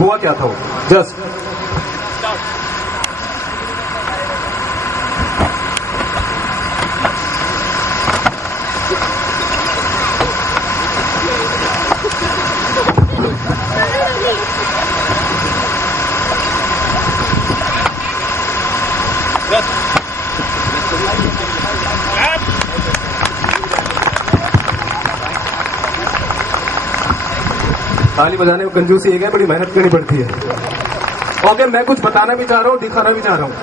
हुआ क्या था वो जस्ट। ताली बजाने में कंजूसी एक है, बड़ी मेहनत करनी पड़ती है। ओके, मैं कुछ बताना भी चाह रहा हूँ, दिखाना भी चाह रहा हूँ।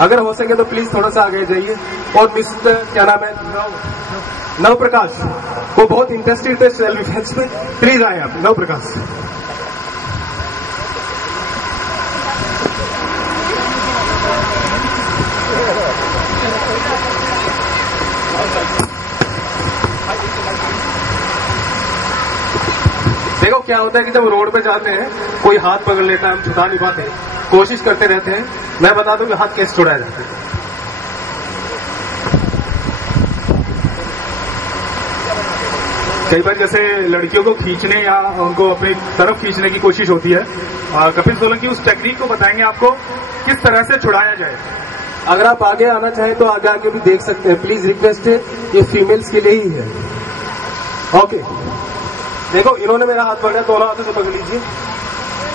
अगर हो सके तो प्लीज थोड़ा सा आगे जाइए। और मिस्टर क्या नाम है, नव प्रकाश को बहुत इंटरेस्टेड थे सेल्फ डिफेंस में, प्लीज आए आप नव प्रकाश। देखो क्या होता है कि जब रोड पे जाते हैं कोई हाथ पकड़ लेता है, हम छुड़ा नहीं पाते, कोशिश करते रहते हैं। मैं बता दूं कि हाथ कैसे छुड़ाया जाता है। कई बार जैसे लड़कियों को खींचने या उनको अपनी तरफ खींचने की कोशिश होती है, कपिल सोलंकी उस टेक्निक को बताएंगे आपको किस तरह से छुड़ाया जाए। अगर आप आगे आना चाहें तो आगे आके भी देख सकते हैं, प्लीज रिक्वेस्ट है, ये फीमेल्स के लिए ही है। ओके, देखो इन्होंने मेरा हाथ पकड़ा, दोनों हाथों से पकड़ लीजिए,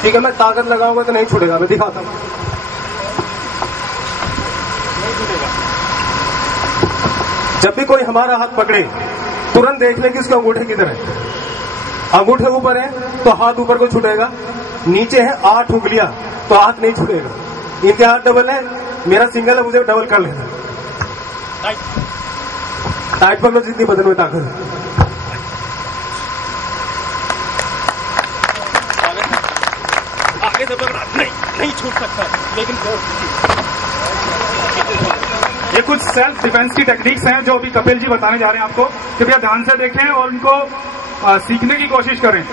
ठीक है। मैं ताकत लगाऊंगा तो नहीं छूटेगा, मैं दिखाता हूं। जब भी कोई हमारा हाथ पकड़े तुरंत देख लें कि उसके अंगूठे किधर है। अंगूठे ऊपर है तो हाथ ऊपर को छूटेगा, नीचे है 8 उंगलियां तो हाथ नहीं छूटेगा। इनके हाथ डबल है, मेरा सिंगल है, मुझे डबल कर लेना। टाइट पकड़ो जितनी बदन में ताकत है। नहीं छूट सकता, लेकिन ये कुछ सेल्फ डिफेंस की टेक्निक्स हैं जो अभी कपिल जी बताने जा रहे हैं आपको। कृपया ध्यान से देखें और उनको सीखने की कोशिश करें।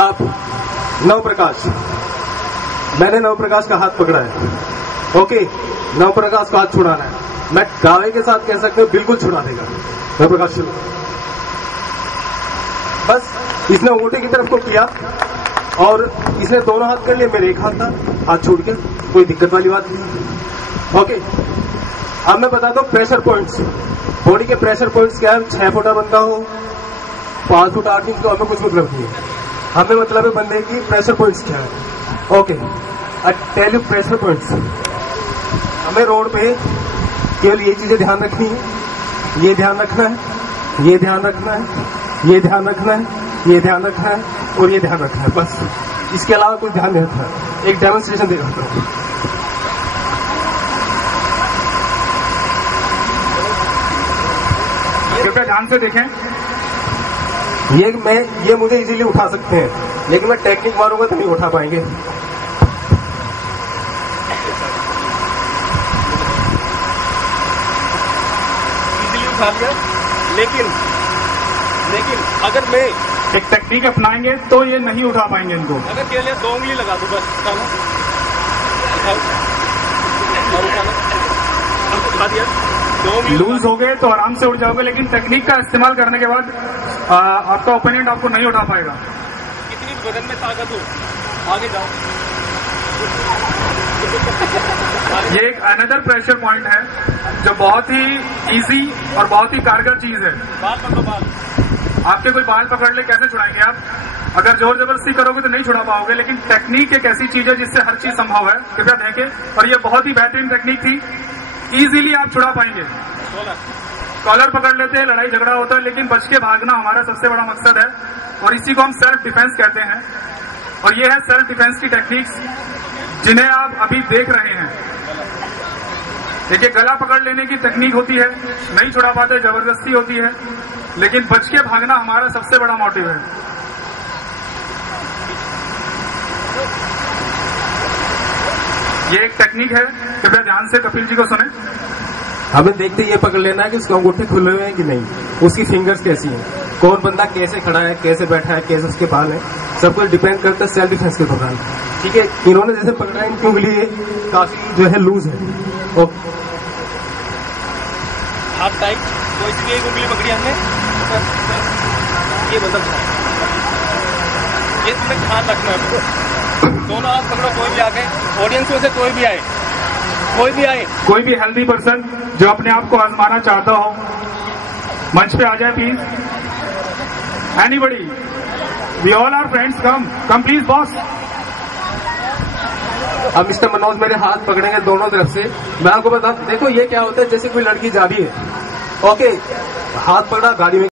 आप नव प्रकाश, मैंने नव प्रकाश का हाथ पकड़ा है। ओके, नव प्रकाश का हाथ छुड़ाना है। मैं दावे के साथ कह सकते हो बिल्कुल छुड़ा देगा नव प्रकाश। बस इसने अंगूठे की तरफ को किया और इसने दोनों हाथ कर लिए, मेरे एक हाथ था, हाथ छोड़ के, कोई दिक्कत वाली बात नहीं। ओके, अब मैं बताता हूँ प्रेशर पॉइंट्स। बॉडी के प्रेशर पॉइंट्स क्या है। 6 फुट बंदा हो, 5 फुट 8 इंच, तो हमें कुछ मतलब नहीं है। हमें मतलब है बंदे की प्रेशर पॉइंट्स क्या है। Okay, I tell you pressure points. हमें रोड पे केवल ये चीजें ध्यान रखनी है, ये ध्यान रखना है, ये ध्यान रखना है, ये ध्यान रखना है, ये ध्यान रखना है और ये ध्यान रखना है, बस। इसके अलावा कुछ ध्यान नहीं रखना। एक डेमोन्स्ट्रेशन दिखाता हूं। कृपया ध्यान से देखें। ये मुझे इजीली उठा सकते हैं, लेकिन मैं टेक्निक मारूंगा तो नहीं उठा पाएंगे। इजीली उठा लिया, लेकिन अगर मैं एक टेक्निक अपनाएंगे तो ये नहीं उठा पाएंगे इनको। अगर के लिए 2 उंगली लगा दूं बस, उठा दिया, 2 उंगली लूज हो गए तो आराम से उठ जाओगे, लेकिन टेक्निक का इस्तेमाल करने के बाद आपका ओपोनेंट आपको नहीं उठा पाएगा। कितनी बदन में ताकत हो, आगे जाओ। ये एक अनदर प्रेशर पॉइंट है जो बहुत ही इजी और बहुत ही कारगर चीज है। बाल पकड़ो, बाल आपके कोई बाल पकड़ ले, कैसे छुड़ाएंगे आप? अगर जोर जबरदस्ती करोगे तो नहीं छुड़ा पाओगे, लेकिन टेक्निक एक ऐसी चीज है जिससे हर चीज संभव है। कृपया देखें, और ये बहुत ही बेहतरीन टेक्निक थी, इजीली आप छुड़ा पाएंगे। कॉलर पकड़ लेते हैं, लड़ाई झगड़ा होता है, लेकिन बच के भागना हमारा सबसे बड़ा मकसद है, और इसी को हम सेल्फ डिफेंस कहते हैं। और ये है सेल्फ डिफेंस की टेक्निक्स जिन्हें आप अभी देख रहे हैं। देखिए, गला पकड़ लेने की टेक्निक होती है, नहीं छुड़ा पाते, जबरदस्ती होती है, लेकिन बच के भागना हमारा सबसे बड़ा मोटिव है। ये एक टेक्निक है, कृपया ध्यान से कपिल जी को सुने। हमें देखते ये पकड़ लेना है कि उसके अंगूठे खुले हुए हैं कि नहीं, उसकी फिंगर्स कैसी हैं, कौन बंदा कैसे खड़ा है, कैसे बैठा है, कैसे उसके बाल है, सब कुछ डिपेंड करता है सेल्फ डिफेंस के दौरान। ठीक है, इन्होंने जैसे पकड़ा है, इनकी उंगली काफी जो है लूज है। ओके, हाथ टाइट, तो इसलिए एक उंगली पकड़ी हमने, ये मतलब ये इसमें ध्यान रखना है। दोनों हाथ पकड़ो, कोई भी आके ऑडियंस में से कोई भी आए, कोई भी आए, कोई भी हेल्दी पर्सन जो अपने आप को आजमाना चाहता हो मंच पे आ जाए please. Anybody, we all are friends, come please boss. अब मिस्टर मनोज मेरे हाथ पकड़ेंगे दोनों तरफ से। मैं आपको बता, देखो ये क्या होता है, जैसे कोई लड़की जा रही है, ओके, हाथ पकड़ा गाड़ी में